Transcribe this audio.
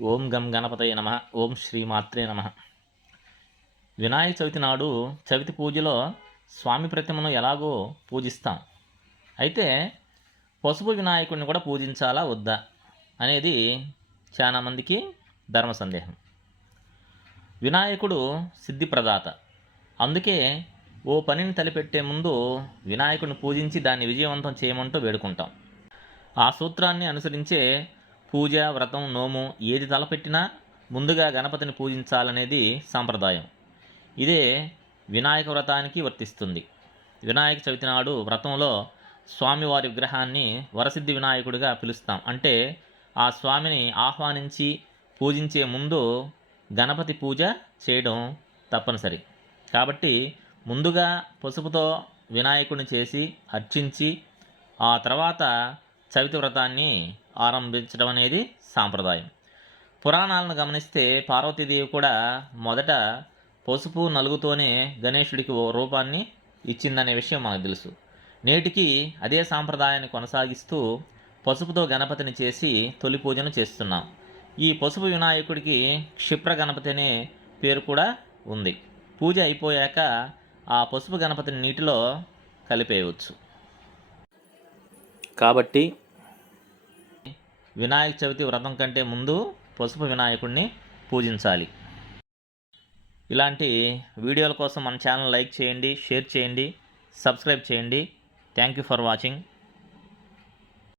ఓం గం గణపతయ నమ ఓం శ్రీమాత్రే నమ. వినాయక చవితి నాడు చవితి పూజలో స్వామి ప్రతిమను ఎలాగో పూజిస్తాం. అయితే పసుపు వినాయకుడిని కూడా పూజించాలా వద్దా అనేది చాలామందికి ధర్మ సందేహం. వినాయకుడు సిద్ధి ప్రదాత. అందుకే ఓ పనిని తలపెట్టే ముందు వినాయకుడిని పూజించి దాన్ని విజయవంతం చేయమంటూ వేడుకుంటాం. ఆ సూత్రాన్ని అనుసరించే పూజ వ్రతం నోము ఏది తలపెట్టినా ముందుగా గణపతిని పూజించాలనేది సాంప్రదాయం. ఇదే వినాయక వ్రతానికి వర్తిస్తుంది. వినాయక చవితి నాడు వ్రతంలో స్వామివారి విగ్రహాన్ని వరసిద్ధి వినాయకుడిగా పిలుస్తాం. అంటే ఆ స్వామిని ఆహ్వానించి పూజించే ముందు గణపతి పూజ చేయడం తప్పనిసరి. కాబట్టి ముందుగా పసుపుతో వినాయకుడిని చేసి అర్చించి ఆ తర్వాత చవితి వ్రతాన్ని ఆరంభించడం అనేది సాంప్రదాయం. పురాణాలను గమనిస్తే పార్వతీదేవి కూడా మొదట పసుపు నలుగుతోనే గణేశుడికి ఓ రూపాన్ని ఇచ్చిందనే విషయం మనకు తెలుసు. నేటికి అదే సాంప్రదాయాన్ని కొనసాగిస్తూ పసుపుతో గణపతిని చేసి తొలి పూజను చేస్తున్నాం. ఈ పసుపు వినాయకుడికి క్షిప్ర గణపతి అనే పేరు కూడా ఉంది. పూజ అయిపోయాక ఆ పసుపు గణపతిని నీటిలో కలిపేయవచ్చు. కాబట్టి వినాయక చవితి వ్రతం కంటే ముందు పసుపు వినాయకుడిని పూజించాలి. ఇలాంటి వీడియోల కోసం మన ఛానల్ లైక్ చేయండి షేర్ చేయండి సబ్స్క్రైబ్ చేయండి. Thank you for watching.